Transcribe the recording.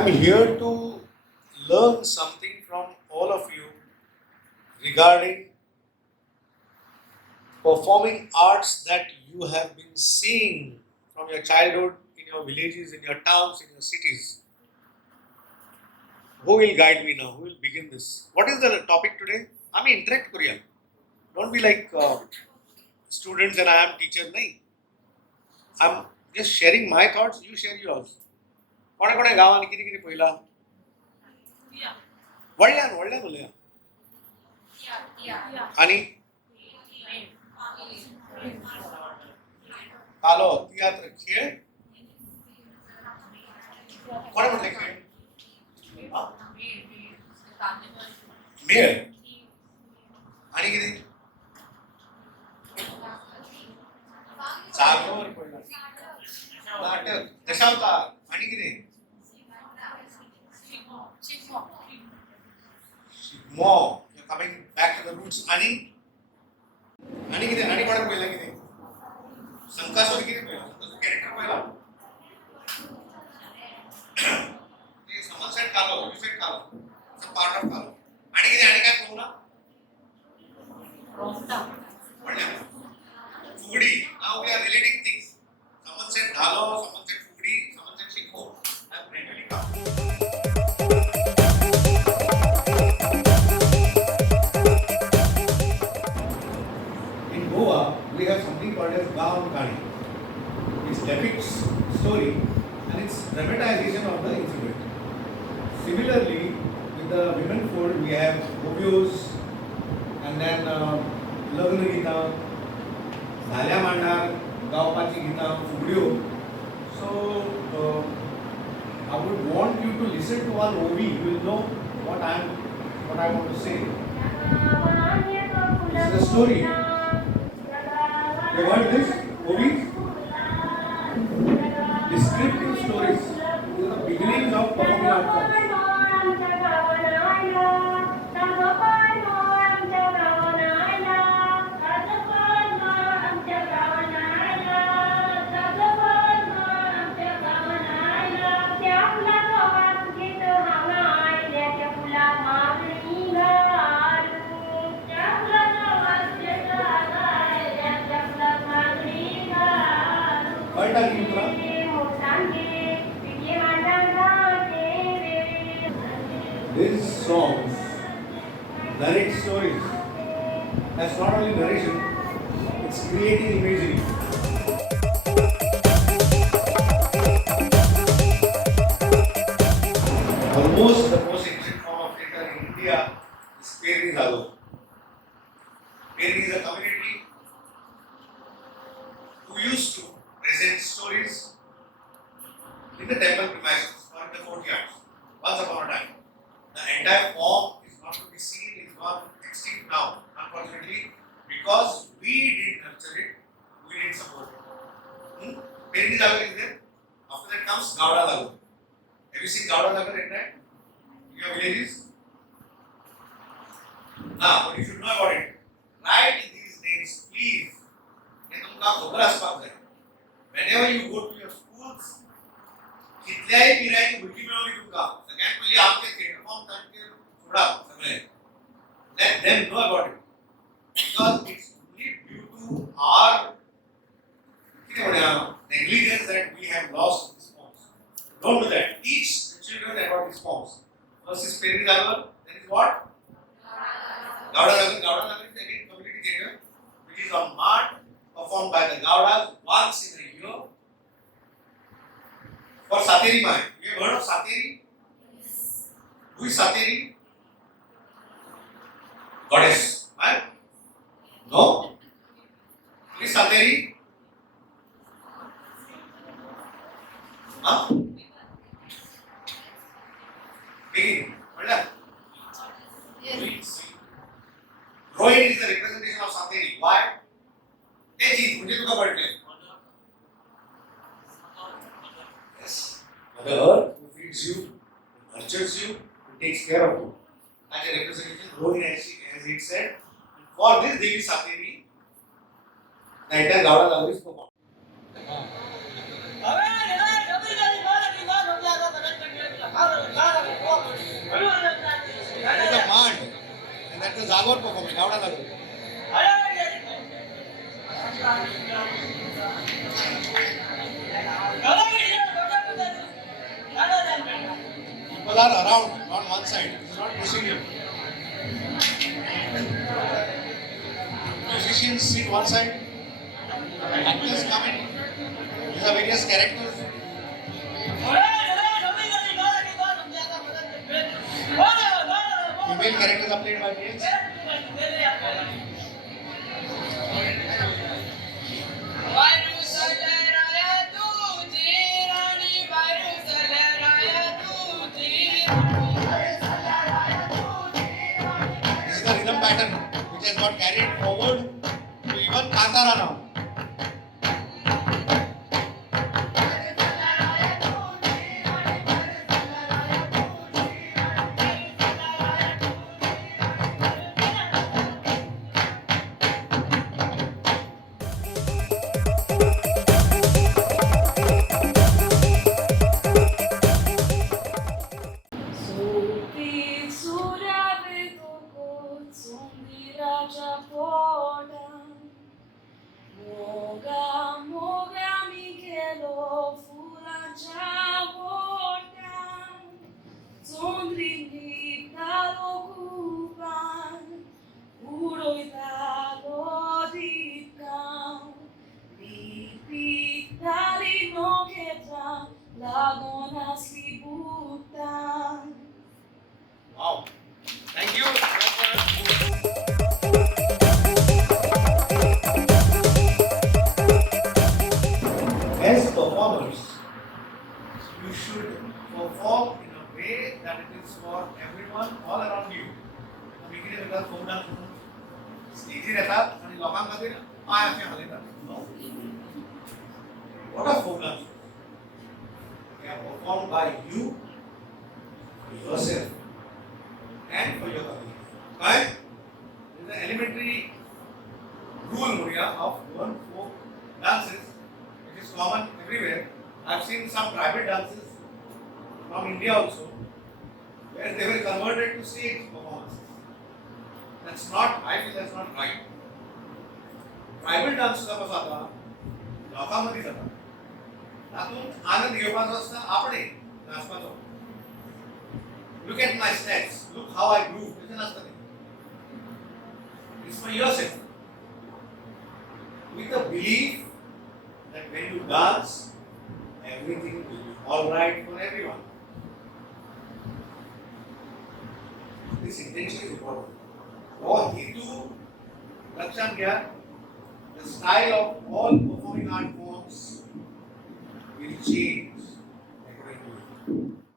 I'm here to learn something from all of you regarding performing arts that you have been seeing from your childhood in your villages, in your towns, in your cities. Who will guide me now? Who will begin this? What is the topic today? I mean, interact Korean. Don't be like students and I am teacher. Nahi. I'm just sharing my thoughts. You share yours. कोणे कोणे गावांनी किती किती पहिला वडल्यान वडल्यान उलया आणि कालो तियात्र खेळ कोणे म्हटले खेळ मेळ आणि किती जागोर पहिला नाटक दशावतार आणि किती more you're coming back to the roots आणि किती आणि कोणाला पहिला किती संकासवर किती पहिला संकासवर कॅरेक्टर पहिला ते समज सेट कालो यू सेट कालो इट्स अ पार्ट ऑफ कालो आणि काय बोलला फुगडी now we are relating things समज सेट घालो समज सेट फुगडी समज सेट शिको आई एम रेडी का Goa, we have something called as Goan. It depicts story and its dramatization of the incident. Similarly, with the women fold, we have obios and then Lagna Gita, Dhalya Mandar, Gaopachi Gita, Fugdio. So, I would want you to listen to one OV. You will know what I want to say. This is a story. You heard this? Movies? Descriptive stories. These are the beginnings of performing art forms. These songs narrate stories. That's not only narration, it's creating imagery. Almost the most ancient form of theatre in India is trainees. Trainees is a community who used to present stories in the temple premises or in the courtyards once upon a time. The entire form is not to be seen, it is gone extinct now, unfortunately, because we didn't nurture it, we didn't support it. Penny Lagar is there. After that comes Gauda Lagar. Have you seen Gauda Lagar at night? In your villages? Now, but you should know about it. Write these names, please. Whenever you go to your schools, कितल्याही पिरायची भुरगी मिळवली तुमका सगळ्यात पहिली आमचे theatre form तांचे soda सगळे let them know about it because it's only due to our negligence that we have lost these forms. Don't do that. Teach the children about these forms. First is Penny Lagar, then is what? Gauda Lagar. Gauda Lagar is again community theatre which is on Mart, performed by the Gaudas once in a year. For Sateri Mai. You have heard of Sateri? Yes. Who is Sateri? Goddess. Right? No? Who is Sateri? Huh? Begin. Hold on. Yes. Rohini is the representation of Sateri. Why? Hey, ji, mujhe to ka birthday. Mother Earth who feeds you, who nurtures you, who takes care of you. As a representation, Rohini, as it said, for this Devi Sateri, the entire Gauda Lagar is performed. ते जागोर performance आवडा लागेल. People are around, not one side. It's not pushing you. Musicians sit one side. Actors come in. These are various characters. Female characters are played by males. This is the rhythm pattern which has got carried forward to even Kansale now. Wow. Thank you. As performers, you should perform in a way that it is for everyone all around you. आम्ही किती वेळा folk dance स्टेजीर येतात आणि लोकां खातीर पाय अशें हालयतात. What are folk dance? They are performed by you, for yourself, and for your community. Right? There is an elementary rule of Goan folk dances, which is common everywhere. I've seen some tribal dances from India also, where they were converted to stage performances. That's not, I feel that's not right. Tribal dance सुद्धा कसं आता लोकांमध्ये जाता. तातूंत आनंद घेवपाचो आसता आपणे नाचपाचो. Look at my steps. Look how I move. तशें नाचता तें. It's for yourself. With the belief that when you dance, everything will be all right for everyone. This intention is important. और हेतु लक्षण क्या? The style of all performing art forms will change according to it.